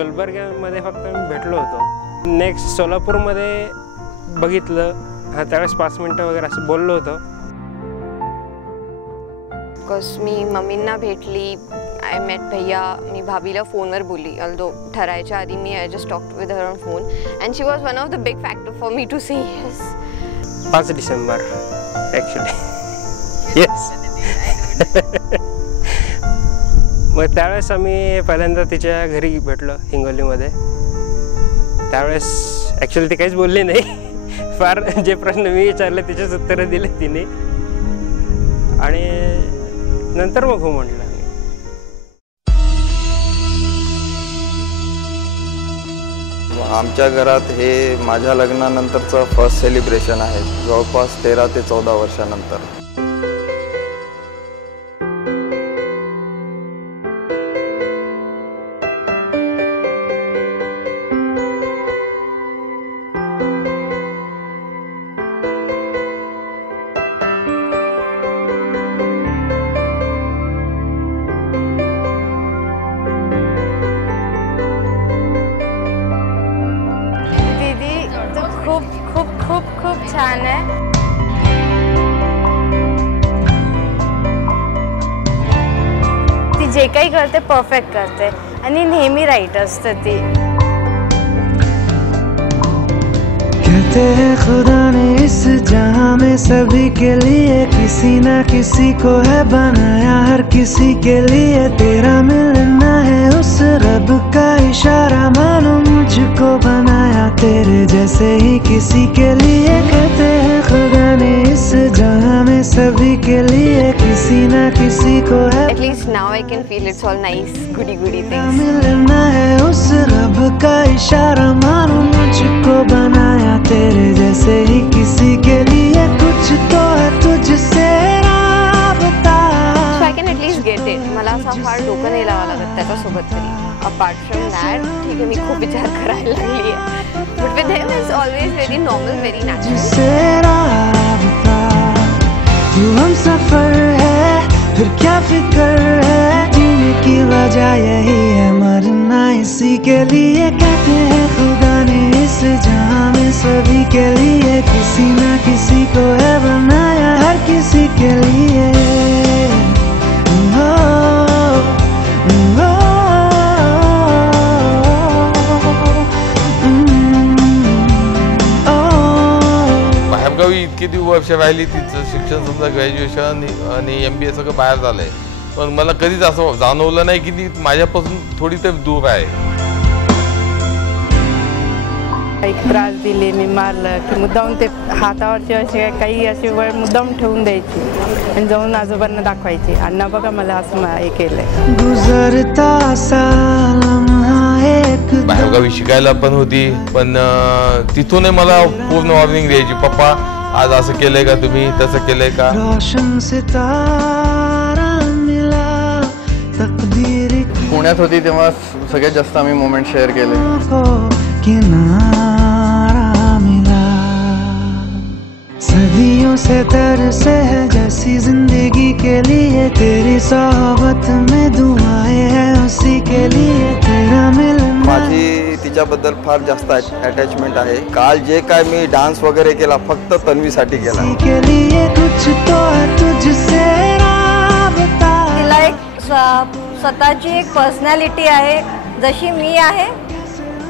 गुलबर्ग्यामध्ये फक्त मी भेटलो होतो. नेक्स्ट सोलापूरमध्ये बघितलं, त्यावेळेस 5 मिनटं वगैरे असं बोललो होतो. बिकॉज मी मम्मींना भेटली, आय मेट भैया, मी भाभीला फोनवर बोलली. ऑल्दो ठरायच्या आधी मी I just talked with her on phone and she was one of the big factor for me to say yes. 5 December actually yes. मग त्यावेळेस आम्ही पहिल्यांदा तिच्या घरी भेटलो हिंगोलीमध्ये. त्यावेळेस ॲक्च्युली ती काहीच बोलली नाही. फार जे प्रश्न मी विचारले तिचेच उत्तरं दिले तिने आणि नंतर मग हो म्हटलं. आमच्या घरात हे माझ्या लग्नानंतरचं फर्स्ट सेलिब्रेशन आहे, जवळपास 13 ते 14 वर्षानंतर. खूप छान आहे. ती जे काही करते परफेक्ट करते आणि नेहमी राईट असते ती. कहते हैं खुदा ने इस जहां में सभी के लिए किसी ना किसी को है बनाया, हर किसी के लिए तेरा मिलना है उस रब का इशारा, मानो मुझको बनाया तेरे जैसे ही किसी के लिए. कहते हैं खुदा ने इस जहां में सभी के लिए किसी ना किसी को है. At least now I can feel it's all nice, goody things. मिलना है उस रब का इशारा, मानो मुझको बनाया तेरे जैसे ही किसी के लिए. कुछ तो है तुझसे राबता. So I can at least get it. मला असा फार डोकं नाही लावावं लागत त्याच्यासोबत तरी. अपार्ट फ्रॉम दॅट ठीक आहे, मी खूप विचार करायला लागली आहे. But with him is always very normal, very natural. तू हम सफर है, फिर क्या फिक्र है, जीने की वजह यही है, मरना इसी के लिए. कहते हैं खुदा ने इस जहां में सभी के लिए किसी ना किसी को है बनाया, हर किसी के लिए. बाहेरगावी इतकी ती वर्ष राहिली, तिचं शिक्षण समजा ग्रॅज्युएशन आणि MBA सगळं बाहेर झालंय, पण मला कधीच असं जाणवलं नाही की ती माझ्यापासून थोडी तरी दूर आहे. एक त्रास दिले, मी मारलं की मुद्दाम ते हातावरचे असे काही असे वेळ मुद्दाम ठेवून द्यायची आणि जाऊन आजोबांना दाखवायची, अण्णा बघा मला असं हे केलंय. बाहेरगावी शिकायला पण होती, पण तिथूनही मला पूर्ण वॉर्निंग द्यायची, पप्पा आज असं केलंय का तुम्ही, तसं केलंय का. पुण्यात होती तेव्हा सगळ्यात जास्त आम्ही मोमेंट शेअर केले. सदियों से तरसे है जैसी जिंदगी के लिए, तेरी सोहबत में दुआएं हैं उसी के लिए, तेरा मिलना. माझी तिच्याबद्दल फार जास्त अटॅचमेंट आहे. काल जे काय मी डान्स वगैरे केला फक्त तन्वीसाठी केला. के लिए कुछ तो है तुझसे राबता. तिला एक स्वतःची एक पर्सनॅलिटी आहे, जशी मी आहे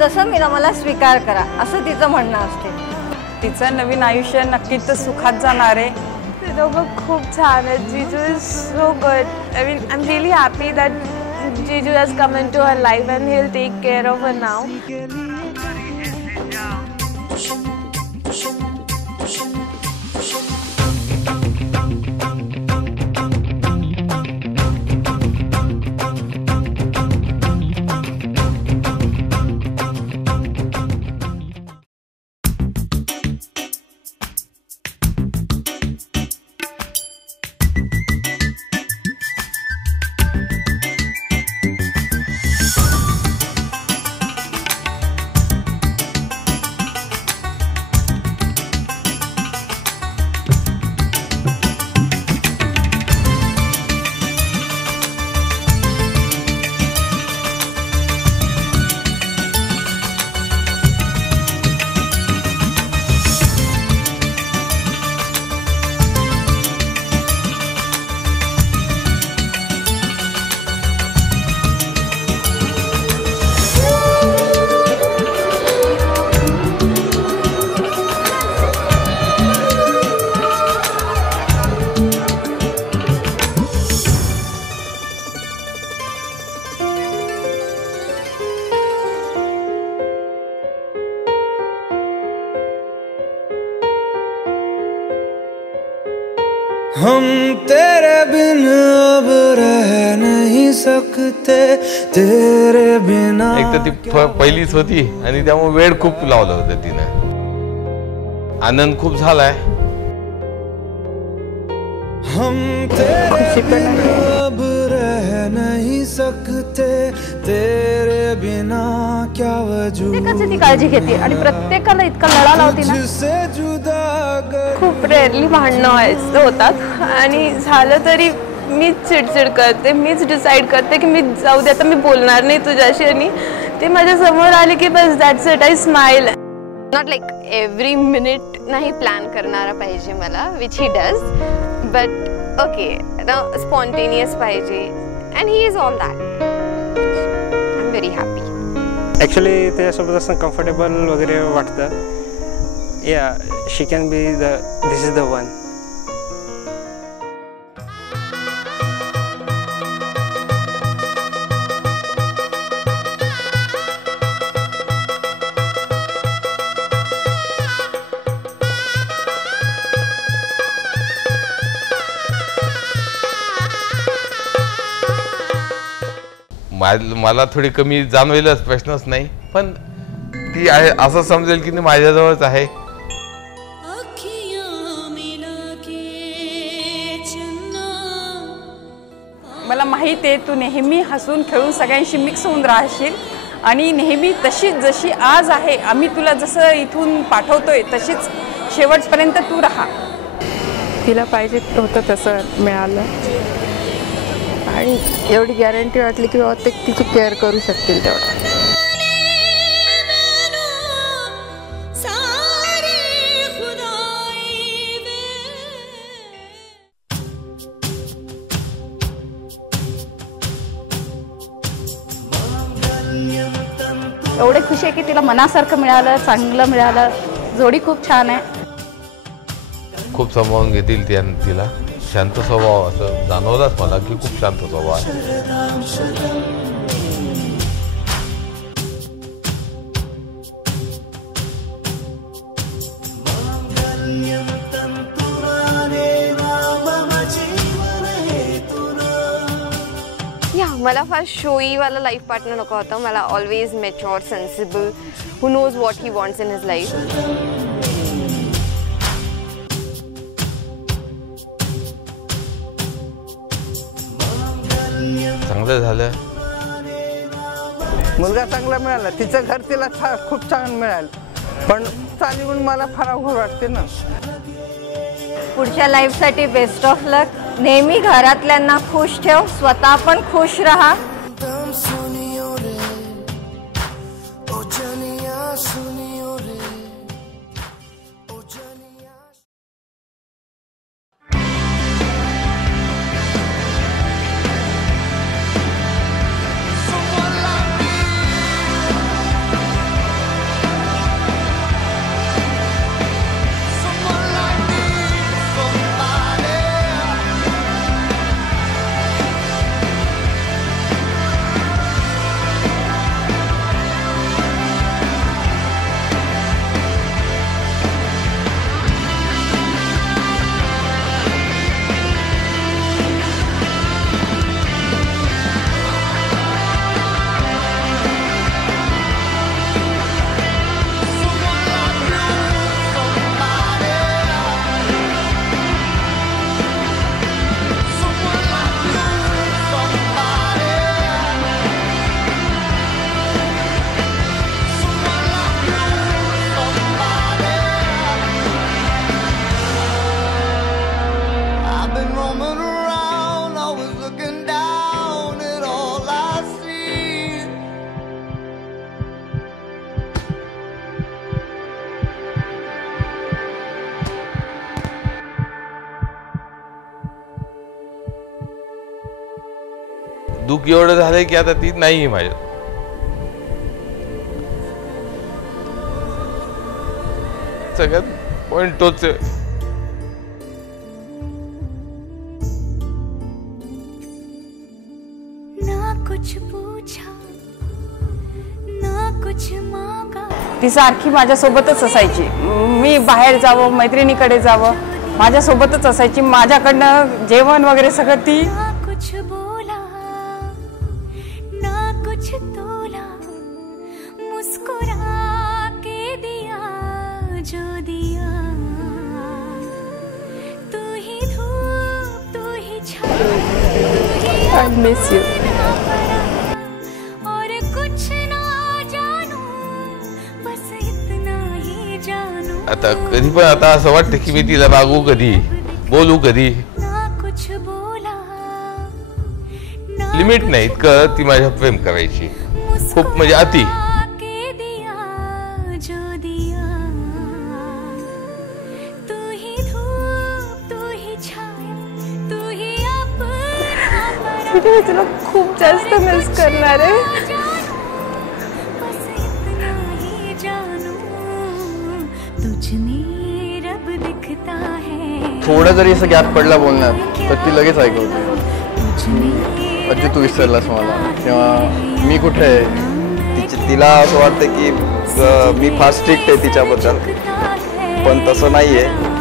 तसं मला स्वीकार करा असं तिचं म्हणणं असते. तिचं नवीन आयुष्य नक्कीच सुखात जाणार आहे. ते दोघं खूप छान आहेत. Jiju is so good. I mean I am really happy that jiju has come into her life and he will take care of her now. हम तेरे बिन अब रह नहीं सकते, तेरे बिना. एक तर ती पहिलीच होती आणि त्यामुळे वेळ खूप लावलं होतं तिने. आनंद खूप झालाय. हम तेरे बिन अब रह नहीं सकते, तेरे बिना क्या वजूद. प्रत्येकाची ती काळजी घेते आणि प्रत्येकाला इतका लढा लावते ना. खूप रेअरली भांडणं होतात आणि झालं तरी मीच चिडचिड करते, मीच डिसाईड करते की मी जाऊ दे आता मी बोलणार नाही तुझ्याशी. आणि ते माझ्या समोर आले की बस that's it, I smile. Not like every minute नाही प्लॅन करणारा पाहिजे मला, which he does, but okay spontaneous पाहिजे and he is all that. I am very happy. Actually त्याच्यासोबत असं कम्फर्टेबल वगैरे वाटतं. Yeah she can be this is the one. मला थोडी कमी जाणवेलच, प्रश्नच नाही, पण ती आहे असं समजेल की माझ्याजवळच आहे. मला माहीत आहे तू नेहमी हसून खेळून सगळ्यांशी मिक्स होऊन राहशील आणि नेहमी तशीच जशी आज आहे, आम्ही तुला जसं इथून पाठवतोय तशीच शेवटपर्यंत तू राहा. तिला पाहिजे होतं तसं मिळालं आणि एवढी गॅरंटी वाटली की बाबा ते तिची केअर करू शकतील तेवढं. एवढे खुश आहे की तिला मनासारखं मिळालं, चांगलं मिळालं. जोडी खूप छान आहे. खूप सांभाळून घेतील तिला. शांत स्वभाव असं जाणवलंच मला की खूप शांत स्वभाव आहे. मला फार शोईवाला लाईफ पार्टनर नको होता. मला always mature, sensible, who knows what he wants in his life. चांगलं झालं. मुलगा चांगला मिळाला, तिचं घर तिला खूप छान मिळालं, पण चालीवून मला फार अवघड वाटते ना. पुढच्या लाईफसाठी बेस्ट ऑफ लक. नेहमी घरातल्यांना खुश ठेव, स्वतः पण खुश राहा. दुःख एवढं झालंय की आता ती नाही माझ्या. सगळ्यात पॉइंट तोच आहे. ती सारखी माझ्यासोबतच असायची. मी बाहेर जावं, मैत्रिणीकडे जावं, माझ्यासोबतच असायची, माझ्याकडनं जेवण वगैरे सगळं ती. कुछ बोला ना कुछ तोला, मुस्कुरा के दिया जो दिया, तू ही धूप तू ही छाया, I miss you. और कुछ ना जानू बस इतना ही जानू. आता कधी पण आता असं वाटतं की मी तिला मागू कधी, बोलू कधी. लिमिट नाही इतकं ती माझ्या प्रेम करायची, खूप म्हणजे अति. मी तुला खूप जास्त मिस करणार आहे. थोडं जरी असं गॅप पडला बोलण्यात तर ती लगेच ऐकवते, अज्जू तू विसरलास मला, किंवा मी कुठे आहे. तिला असं वाटतं की मी फार स्ट्रिक्ट आहे तिच्याबद्दल, पण तसं नाही आहे.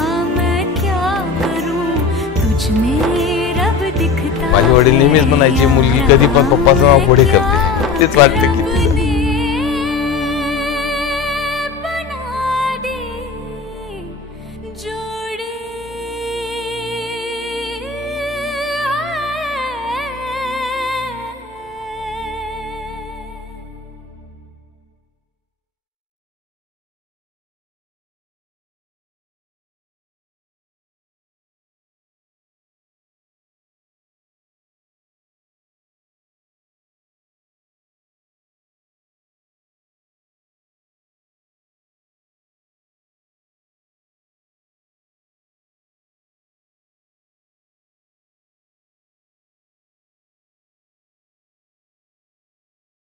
माझे वडील नेहमीच म्हणायचे मुलगी कधी पण पप्पाचं नाव पुढे करते, तेच वाटतं की